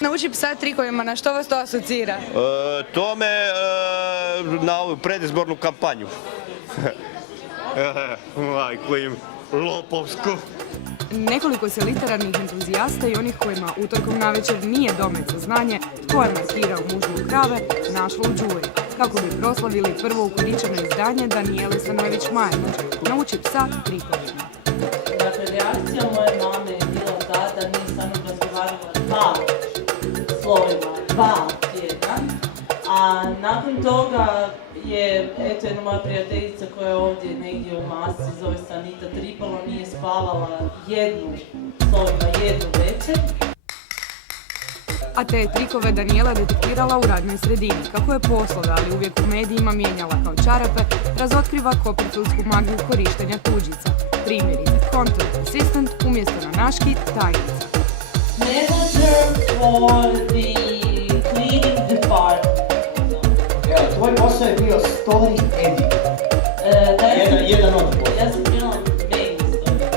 Nauči psa trikovima, na što vas to asocira? To me na ovu predizbornu kampanju. Majko im, lopovsku. Nekoliko se literarnih entuzijasta i onih kojima utorkom navečer nije domet za znanje tko je markirao mužnu krave našlo u đuri, kako bi proslavili prvo ukoričeno izdanje Danijele Stanojević-Majević, Nauči psa trikovima. Dakle, reakcija moje mame je bila ta da mi sa mnom razgovarala 2 slovima, 2 tjedan, a nakon toga je, eto, jedna moja prijateljica koja je ovdje negdje u masi, zove se Anita Tripalo, nije spavala jednu večer. A te je trikove Danijela detektirala u radnoj sredini. Kako je poslove, ali uvijek u medijima mijenjala kao čarape, razotkriva Copperfieldsku magiju korištenja tuđica. Primjerice, content assistant umjesto na naški tajnica. Manager for the cleaning department. Evo, tvoj posao je bio story edit. Jedan od posao. Ja sam bila main story.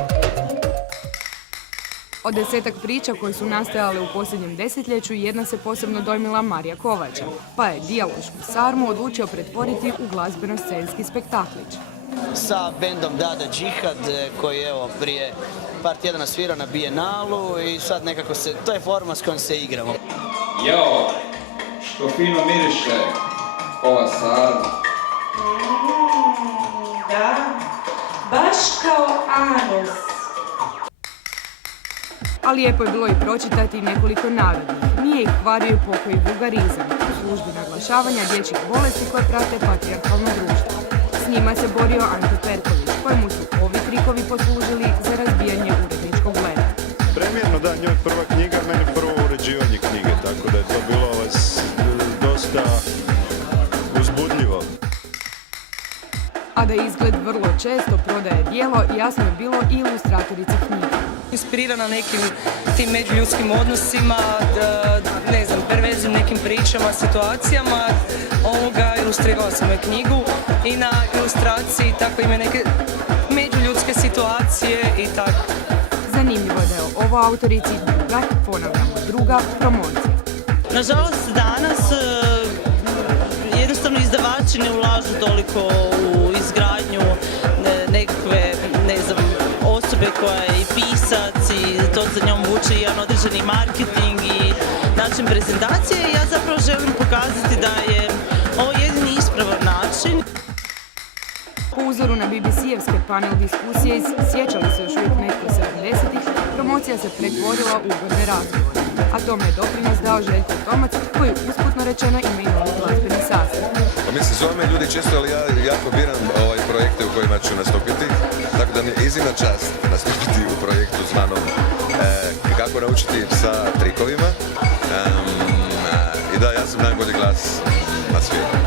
Od 10-ak priča koje su nastajale u posljednjem desetljeću, jedna se posebno dojmila Marija Kovača, pa je dijalošku sarmu odlučio pretvoriti u glazbeno-scenski spektaklić. Sa bendom Dada Džihad, koji je evo prije par tjedana svirao na Bijenalu i sad nekako to je forma s kojom se igramo. Jao, što fino miriše ova sarma. Da, baš kao anus. A lijepo je bilo i pročitati nekoliko narednih. Nije ih kvario pokoji vulgarizam u službi naglašavanja dječjih bolesti koje prate patrijarhalno društvo. S njima se borio Ante Perković, kojemu su ovi trikovi poslužili za razbijanje uredničkog leda. Premijerno, da, njoj prva knjiga, meni prvo uređivanje knjige, tako da je to bilo dosta uzbudljivo. A da izgled vrlo često prodaje djelo, jasno je bilo i ilustratorici knjige. Inspirirana nekim tim međuljudskim odnosima, ne znam, perverzivnim nekim pričama, situacijama. Ilustrirala sam je knjigu i na ilustraciji tako ima neke međuljudske situacije i tako. Zanimljivo je da je ovo autorici druga promocija. Nažalost, danas jednostavno izdavači ne ulažu toliko u izgradnju nekakve, ne znam, osobe koja je i pisac i to za njom vuče jedan određeni marketing i način prezentacije. Ja zapravo želim pokazati da je ovo jedini ispravan način. Po uzoru na BBC-evske panel diskusije, sjećali se još uvijek netko 70-ih, promocija se pretvorila u ugodne razgovore. A tome je doprinos dao Željko Tomac, koji usputno rečeno ima i novi glazbeni sastav. Mislim, zove me ljudi često, ali ja jako biram projekte u kojima ću nastupiti, tako da mi je iznimna čast nastupiti u projektu zvanom Kako naučiti psa trikovima. I da, ja sam najbolji glas na svijetu.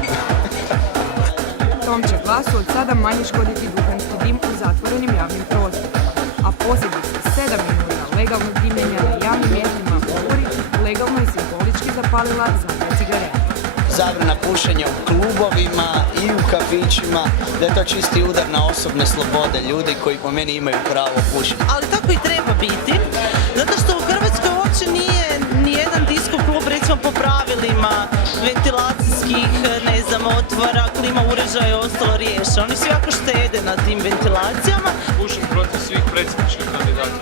Tom će glasu od sada manje škoditi duhanski dim u zatvorenim javnim prostorima, a posebice 7 minuta legalnog dimljenja na javnim mjestima u Gori legalno i simbolički zapalila zadnje cigarete. Zabrana pušenja u klubovima i u kafićima, da je to čisti udar na osobne slobode ljudi koji po meni imaju pravo pušiti. Ali tako i treba biti, zato što u Hrvatskoj uopće nije nijedan disko klub, recimo po pravilima ventilacijskih, ne znam, otvora, klima uređaja i ostalo riješe. Oni svi jako štede na tim ventilacijama. Pušim protiv svih predsjedničkih kandidata.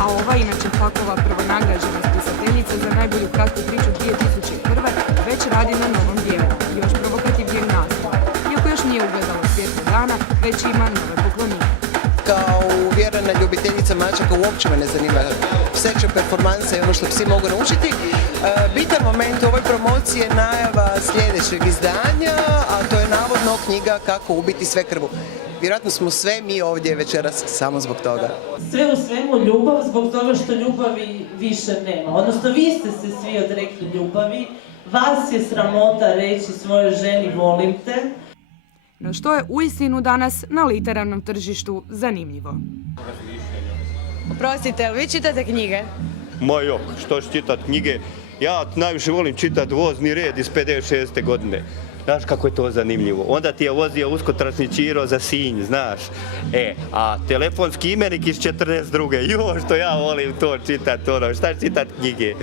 A ova, inače Fakova prvonagrađena spisateljica za najbolju kratku priču 2001. već radi na novom dijelu, još provokativnijeg naslova. Iako još nije ugledala svjetlo dana, već ima nove poklonike. Kao uvjerena ljubiteljica mačaka uopće me ne zanima pseće performanse i ono što psi mogu naučiti. Bitan moment u ovoj promociji je najava sljedećeg izdanja, a to je navodno knjiga Kako ubiti sve krvu. Vjerojatno smo sve mi ovdje večeras samo zbog toga. Sve u svemu ljubav zbog toga što ljubavi više nema. Odnosno, vi ste se svi odrekli ljubavi, vas je sramota reći svojoj ženi volim te. No što je uistinu danas na literarnom tržištu zanimljivo. Oprostite, ali vi čitate knjige? Ma jok, što ću čitat knjige? Ja najviše volim čitati Vozni red iz 56. godine. Znaš kako je to zanimljivo. Onda ti je vozio uskotračni Čiro za Sinj, znaš. A telefonski imenik iz 42. Jo, što ja volim to čitati, šta čitat knjige.